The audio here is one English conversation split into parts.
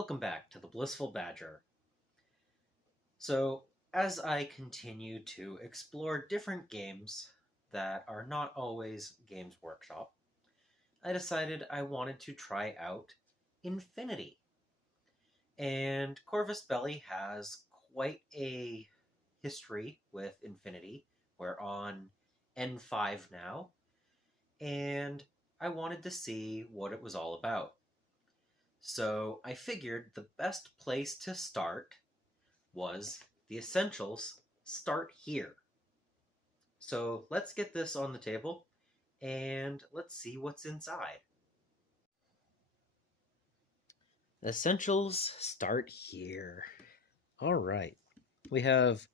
Welcome back to the Blissful Badger. So, as I continue to explore different games that are not always Games Workshop, I decided I wanted to try out Infinity. And Corvus Belli has quite a history with Infinity. We're on N5 now, and I wanted to see what it was all about. So I figured the best place to start was the essentials start here. So let's get this on the table and let's see what's inside. Essentials start here. All right. We have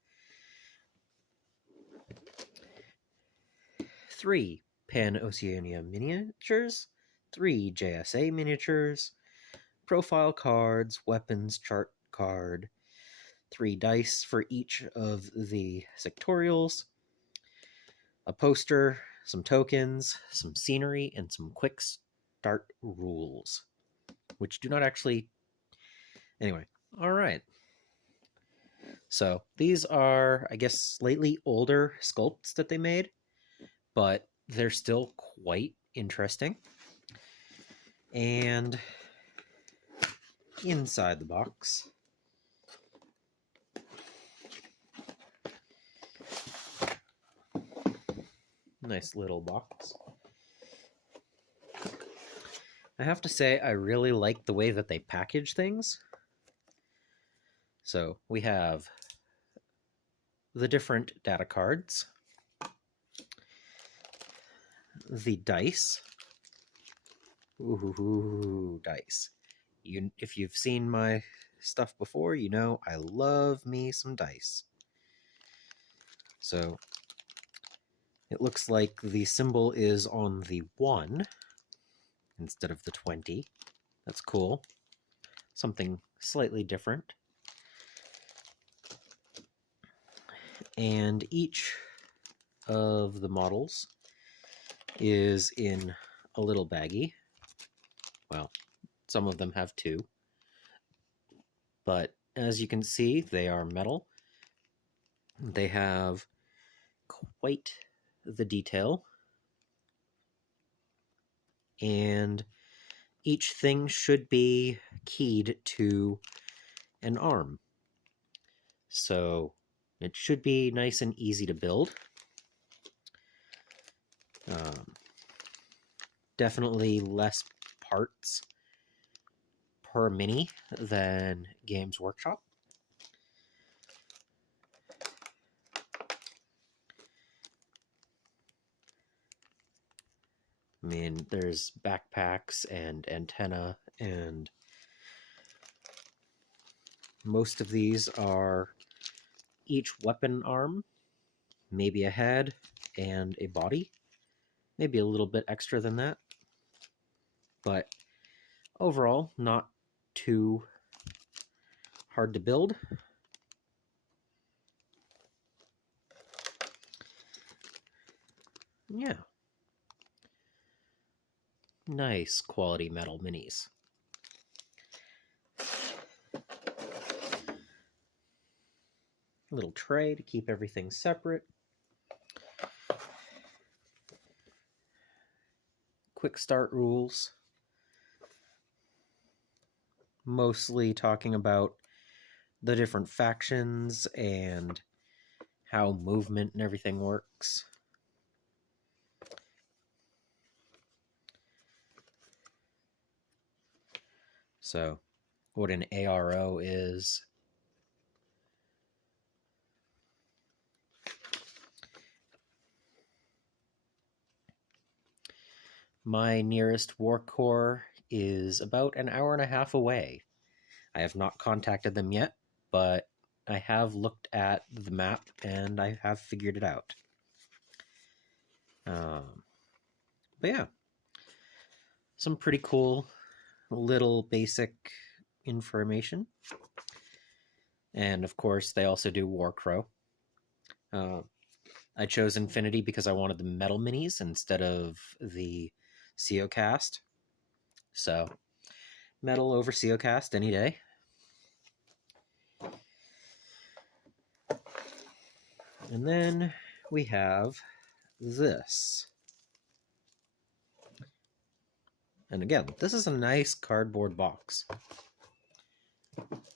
3 Pan-Oceania miniatures, 3 JSA miniatures, profile cards, weapons chart card, 3 dice for each of the sectorials, a poster, some tokens, some scenery, and some quick start rules, which do not actually... Anyway, all right. So these are, I guess, slightly older sculpts that they made, but they're still quite interesting. And inside the box, nice little box. I have to say, I really like the way that they package things. So we have the different data cards, the dice. Ooh, dice. If you've seen my stuff before, you know I love me some dice. So it looks like the symbol is on the 1 instead of the 20. That's cool. Something slightly different. And each of the models is in a little baggie. Well, some of them have 2. But as you can see, they are metal. They have quite the detail. And each thing should be keyed to an arm. So it should be nice and easy to build. Definitely less parts per mini than Games Workshop. I mean, there's backpacks and antenna, and most of these are each weapon arm, maybe a head and a body, maybe a little bit extra than that, but overall not too hard to build. Yeah. Nice quality metal minis. A little tray to keep everything separate. Quick start rules. Mostly talking about the different factions and how movement and everything works. So, what an ARO is. My nearest war corps is about an hour and a half away. I have not contacted them yet, but I have looked at the map and I have figured it out. But yeah, some pretty cool little basic information. And of course, they also do Warcrow. I chose Infinity because I wanted the metal minis instead of the CO cast. So Metal over Seocast any day. And then we have this. And again, this is a nice cardboard box.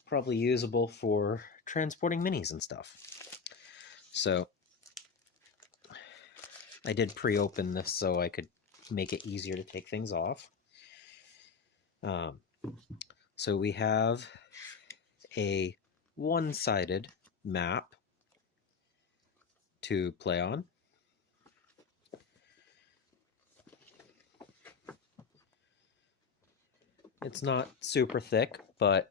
Probably usable for transporting minis and stuff. So I did pre-open this so I could make it easier to take things off. So we have a one-sided map to play on. It's not super thick, but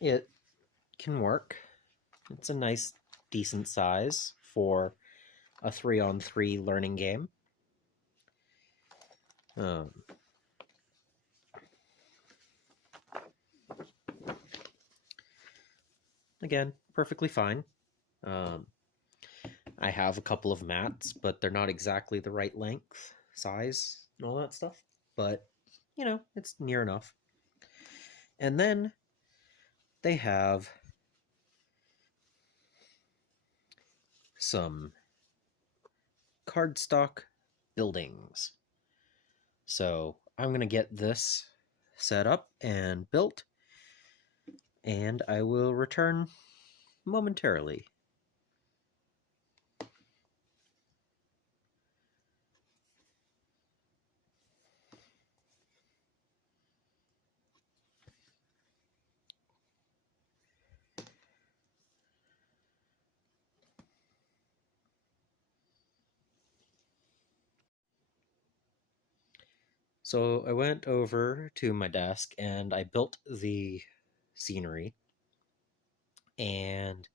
it can work. It's a nice, decent size for a 3-on-3 learning game. Again, perfectly fine. I have a couple of mats, but they're not exactly the right length, size, and all that stuff. But, you know, it's near enough. And then they have some cardstock buildings. So I'm going to get this set up and built, and I will return momentarily. So I went over to my desk and I built the scenery. And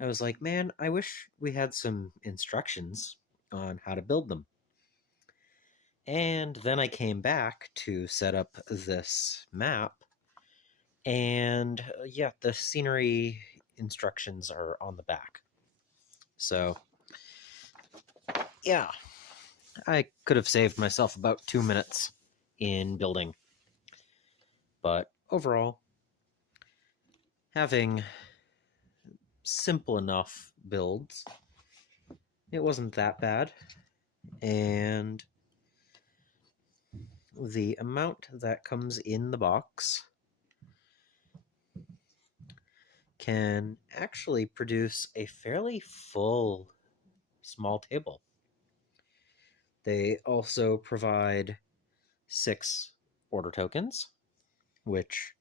I was like, man, I wish we had some instructions on how to build them. And then I came back to set up this map. And yeah, the scenery instructions are on the back. So yeah, I could have saved myself about 2 minutes in building. But overall, having simple enough builds, it wasn't that bad. And the amount that comes in the box can actually produce a fairly full small table. They also provide 6 order tokens, which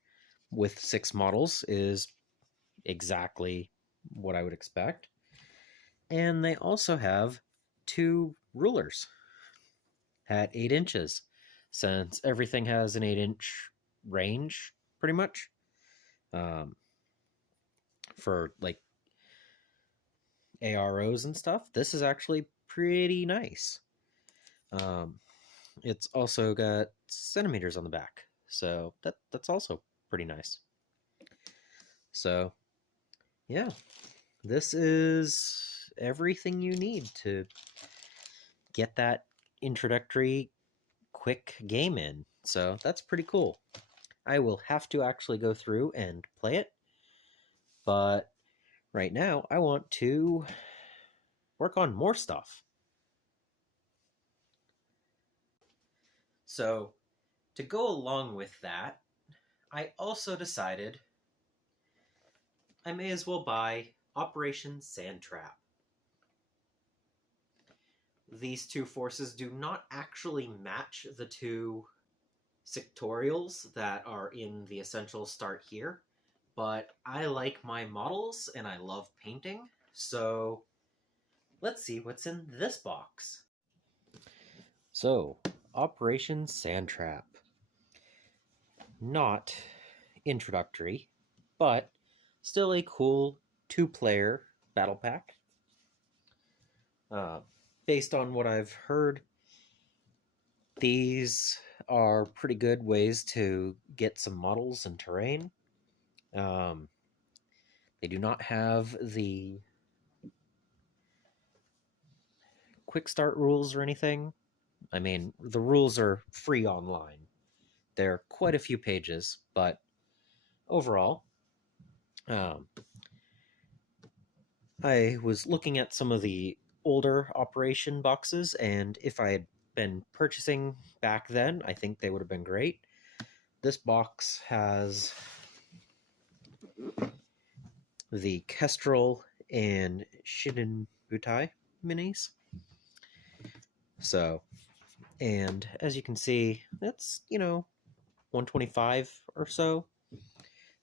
with 6 models is exactly what I would expect. And they also have 2 rulers at 8 inches, since everything has an 8-inch range, pretty much, for like AROs and stuff. This is actually pretty nice. It's also got centimeters on the back, so that's also pretty nice. So yeah, this is everything you need to get that introductory quick game in. So that's pretty cool. I will have to actually go through and play it, but right now I want to work on more stuff. So to go along with that, I also decided I may as well buy Operation Sand Trap. These 2 forces do not actually match the 2 sectorials that are in the essential start here, but I like my models and I love painting, so let's see what's in this box. So, Operation Sand Trap. Not introductory, but still a cool 2-player battle pack. Based on what I've heard, these are pretty good ways to get some models and terrain. They do not have the quick start rules or anything. I mean, the rules are free online. They're quite a few pages, but overall, I was looking at some of the older Operation boxes, and if I had been purchasing back then, I think they would have been great. This box has the Kestrel and Shinin Butai minis. So, and as you can see, that's, $125 or so.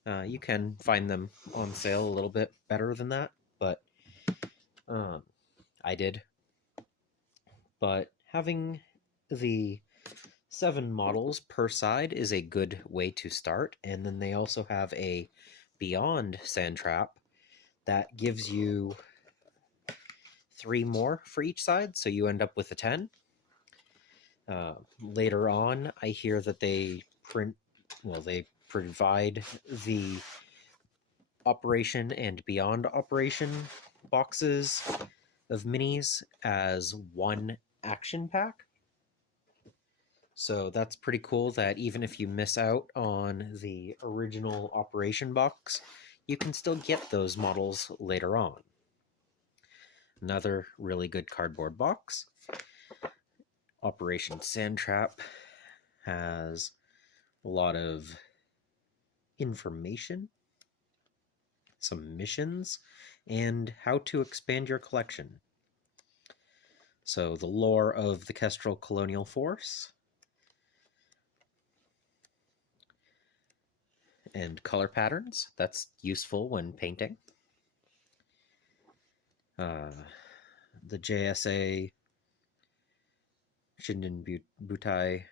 You can find them on sale a little bit better than that, but I did. But having the 7 models per side is a good way to start, and then they also have a Beyond Sand Trap that gives you 3 more for each side, so you end up with a 10. Later on, I hear that they provide the Operation and Beyond Operation boxes of minis as one action pack. So that's pretty cool that even if you miss out on the original Operation box, you can still get those models later on. Another really good cardboard box. Operation Sand Trap has a lot of information, some missions, and how to expand your collection. So the lore of the Kestrel Colonial Force, and color patterns. That's useful when painting. The JSA Shinden Butai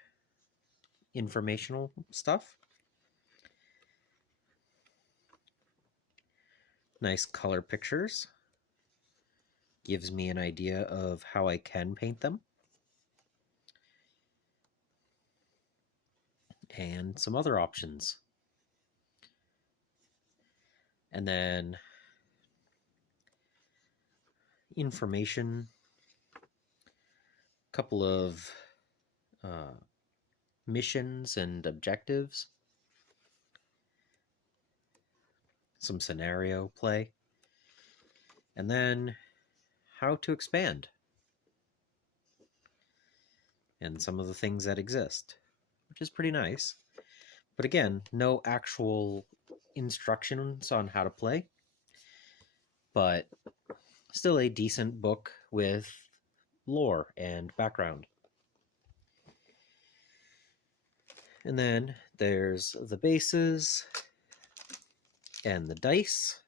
informational stuff. Nice color pictures. Gives me an idea of how I can paint them. And some other options. And then information, a couple of missions and objectives, some scenario play, and then how to expand, and some of the things that exist, which is pretty nice. But again, no actual instructions on how to play, but still a decent book with lore and background. And then there's the bases and the dice.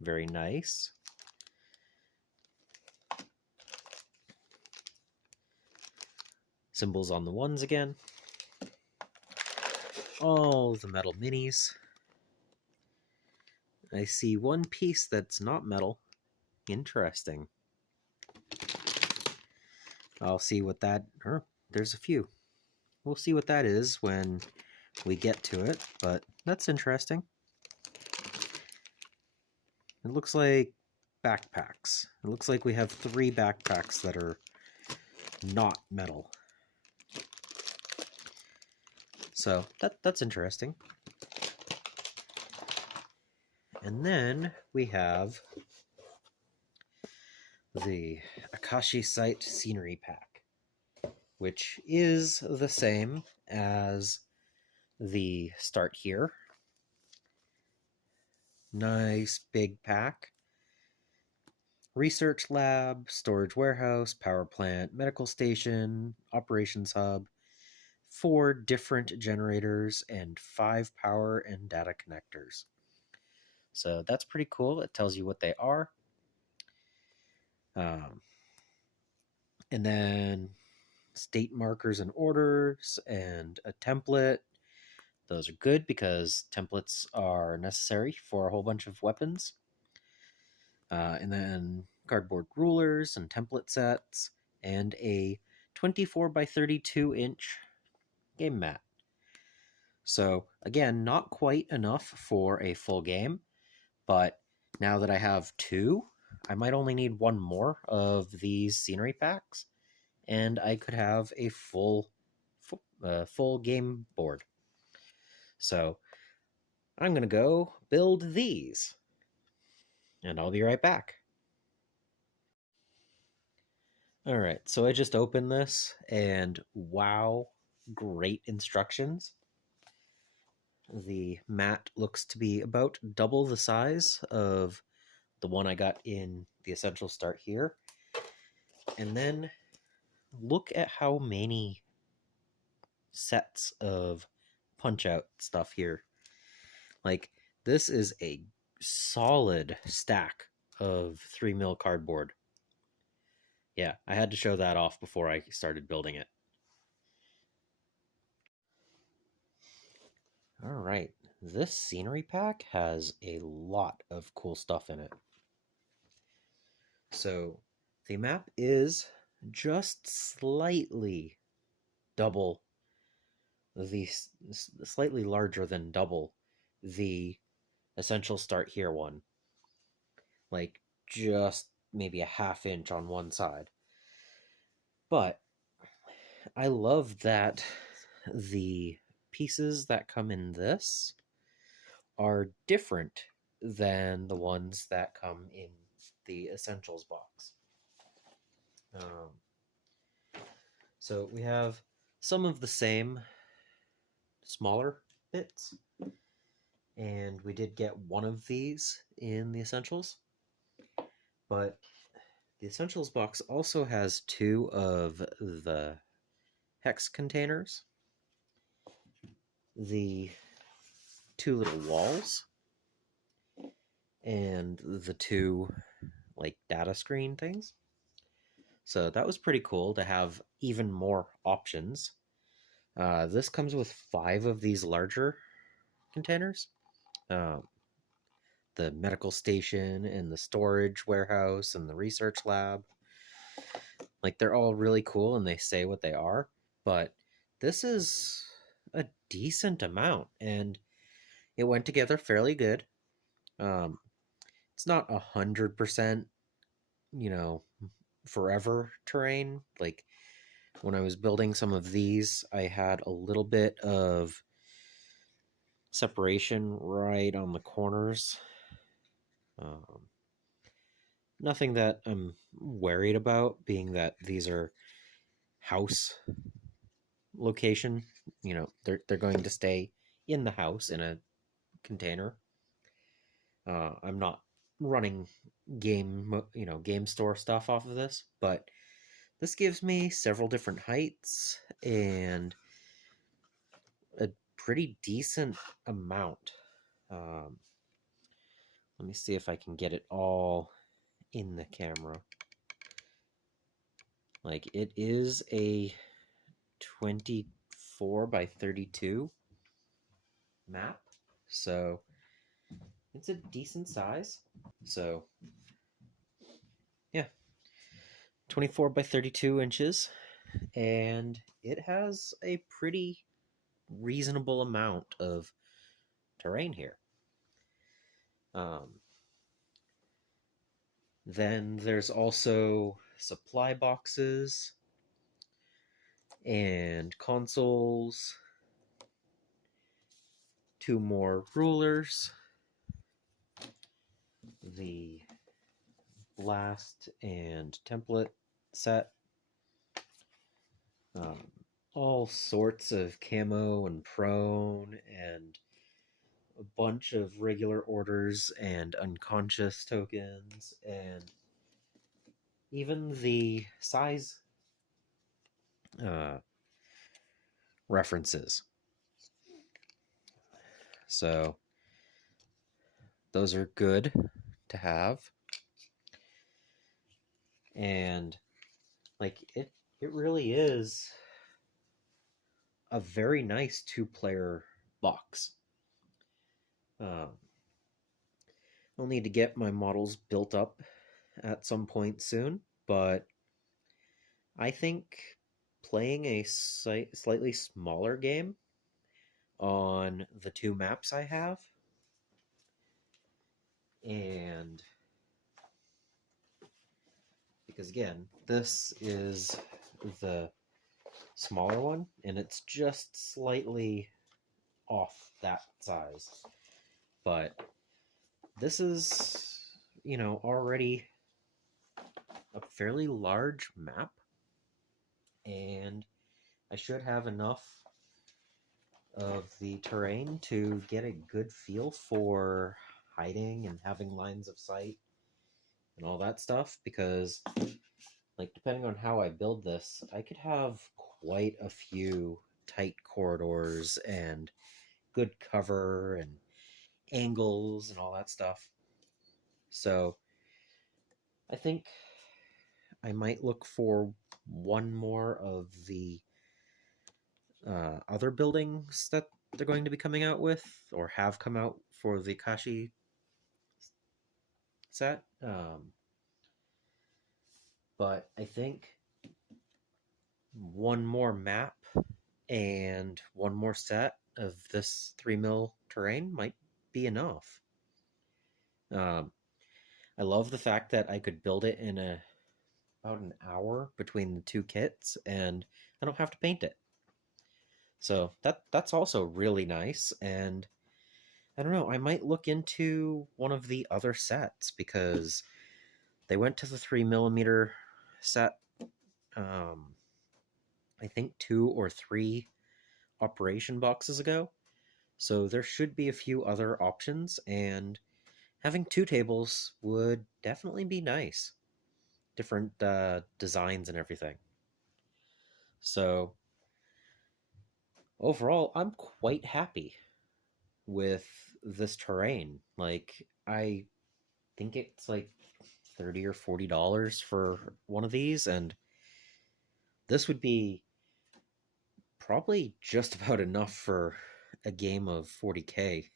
Very nice. Symbols on the ones again. All the metal minis. I see one piece that's not metal. Interesting. I'll see what that... there's a few. We'll see what that is when we get to it, but that's interesting. It looks like backpacks. It looks like we have 3 backpacks that are not metal. So that's interesting. And then we have the Akashi Site Scenery Pack, which is the same as the Start Here. Nice big pack. Research lab, storage warehouse, power plant, medical station, operations hub, 4 different generators, and 5 power and data connectors. So that's pretty cool. It tells you what they are. And then state markers and orders and a template. Those are good because templates are necessary for a whole bunch of weapons. And then cardboard rulers and template sets and a 24 by 32 inch game mat. So again, not quite enough for a full game, but now that I have 2, I might only need 1 more of these scenery packs, and I could have a full full game board. So I'm going to go build these, and I'll be right back. All right, so I just opened this, and wow, great instructions. The mat looks to be about double the size of the one I got in the Essential Start here. And then look at how many sets of Punch-Out stuff here. Like, this is a solid stack of 3mm cardboard. Yeah, I had to show that off before I started building it. All right, this scenery pack has a lot of cool stuff in it. So the map is just slightly double the slightly larger than double the Essential Start Here one. Like just maybe a half inch on one side. But I love that the pieces that come in this are different than the ones that come in the Essentials box. So we have some of the same smaller bits, and we did get one of these in the Essentials, but the Essentials box also has two of the hex containers, the two little walls, and the two like data screen things. So that was pretty cool to have even more options. This comes with 5 of these larger containers. The medical station and the storage warehouse and the research lab. Like, they're all really cool and they say what they are, but this is a decent amount and it went together fairly good. It's not 100%, forever terrain. Like, when I was building some of these, I had a little bit of separation right on the corners. Nothing that I'm worried about, being that these are house location. They're going to stay in the house in a container. I'm not running game store stuff off of this, but this gives me several different heights and a pretty decent amount. Let me see if I can get it all in the camera. Like, it is a 24 by 32 map, so it's a decent size. So yeah, 24 by 32 inches, and it has a pretty reasonable amount of terrain here. Then there's also supply boxes and consoles, 2 more rulers, the blast and template set, all sorts of camo and prone, and a bunch of regular orders and unconscious tokens, and even the size references. So those are good to have. And like it really is a very nice 2-player box. I'll need to get my models built up at some point soon, but I think playing a slightly smaller game on the 2 maps I have, and because again, this is the smaller one, and it's just slightly off that size. But this is, already a fairly large map, and I should have enough of the terrain to get a good feel for hiding and having lines of sight and all that stuff, because like depending on how I build this, I could have quite a few tight corridors and good cover and angles and all that stuff. So I think I might look for one more of the other buildings that they're going to be coming out with or have come out for the Kashi set. But I think one more map and one more set of this 3 mil terrain might be enough. Um, I love the fact that I could build it in about an hour between the two kits, and I don't have to paint it. So that's also really nice. And I don't know, I might look into one of the other sets because they went to the 3 millimeter set. Um, I think 2 or 3 operation boxes ago. So there should be a few other options, and having 2 tables would definitely be nice. Different designs and everything. So overall, I'm quite happy with this terrain. Like, I think it's like $30 or $40 for one of these, and this would be probably just about enough for a game of 40K.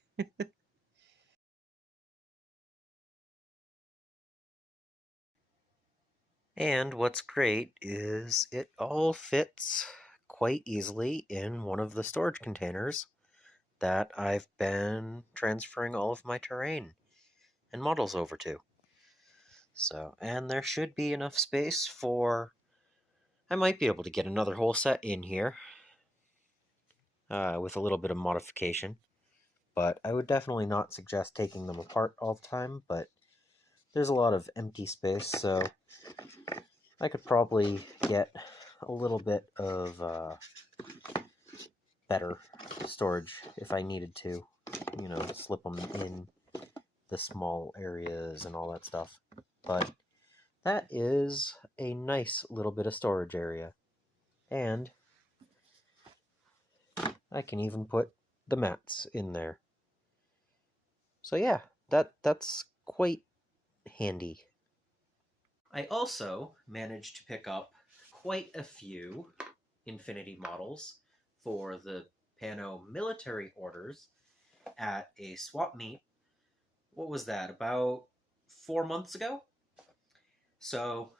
And what's great is it all fits quite easily in one of the storage containers that I've been transferring all of my terrain and models over to. So, and there should be enough space for. I might be able to get another whole set in here with a little bit of modification, but I would definitely not suggest taking them apart all the time. But there's a lot of empty space, so I could probably get a little bit of better storage if I needed to, slip them in the small areas and all that stuff. But that is a nice little bit of storage area. And I can even put the mats in there. So yeah, that's quite handy. I also managed to pick up quite a few Infinity models for the Pano military orders at a swap meet. What was that, about 4 months ago? So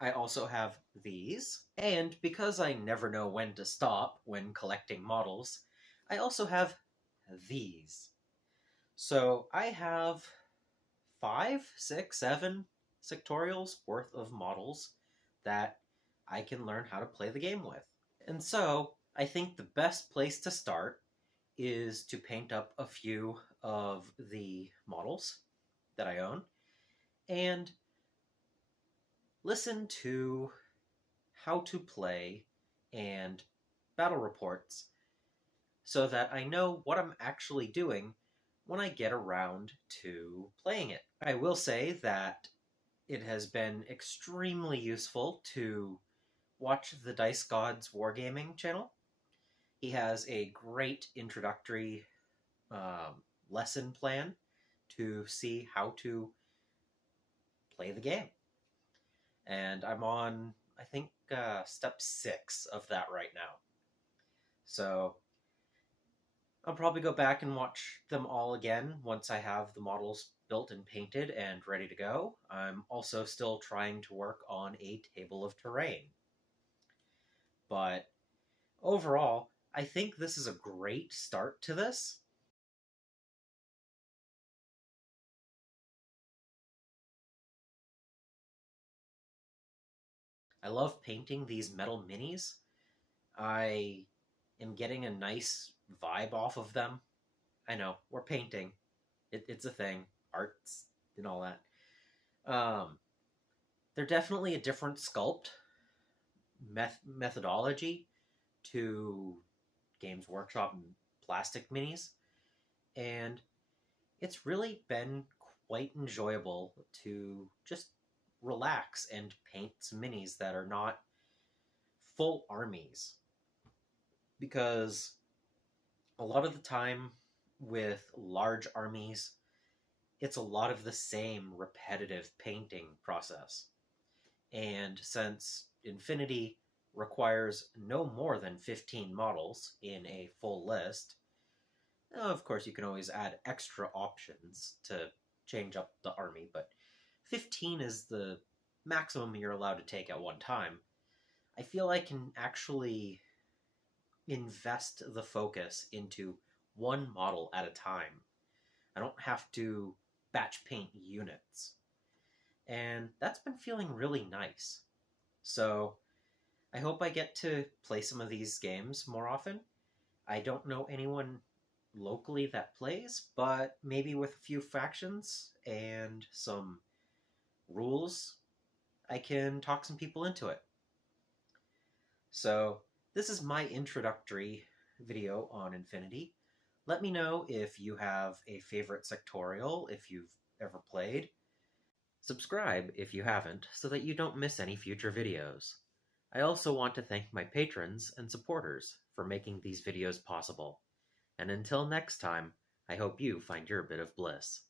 I also have these, and because I never know when to stop when collecting models, I also have these. So I have 5, 6, 7 sectorials worth of models that I can learn how to play the game with. And so I think the best place to start is to paint up a few of the models that I own and listen to how to play and battle reports so that I know what I'm actually doing when I get around to playing it. I will say that it has been extremely useful to watch the Dice Gods Wargaming channel. He has a great introductory lesson plan to see how to play the game. And I'm on, I think, step 6 of that right now. So I'll probably go back and watch them all again once I have the models built and painted and ready to go. I'm also still trying to work on a table of terrain. But overall, I think this is a great start to this. I love painting these metal minis I am getting a nice vibe off of them. I know, we're painting. It's a thing. Arts and all that. Um, they're definitely a different sculpt methodology to Games Workshop plastic minis. And it's really been quite enjoyable to just relax and paint some minis that are not full armies. Because a lot of the time with large armies, it's a lot of the same repetitive painting process. And since Infinity requires no more than 15 models in a full list, of course you can always add extra options to change up the army, but 15 is the maximum you're allowed to take at one time. I feel I can actually invest the focus into one model at a time. I don't have to batch paint units. And that's been feeling really nice. So I hope I get to play some of these games more often. I don't know anyone locally that plays, but maybe with a few factions and some rules, I can talk some people into it. So this is my introductory video on Infinity. Let me know if you have a favorite sectorial, if you've ever played. Subscribe if you haven't, so that you don't miss any future videos. I also want to thank my patrons and supporters for making these videos possible. And until next time, I hope you find your bit of bliss.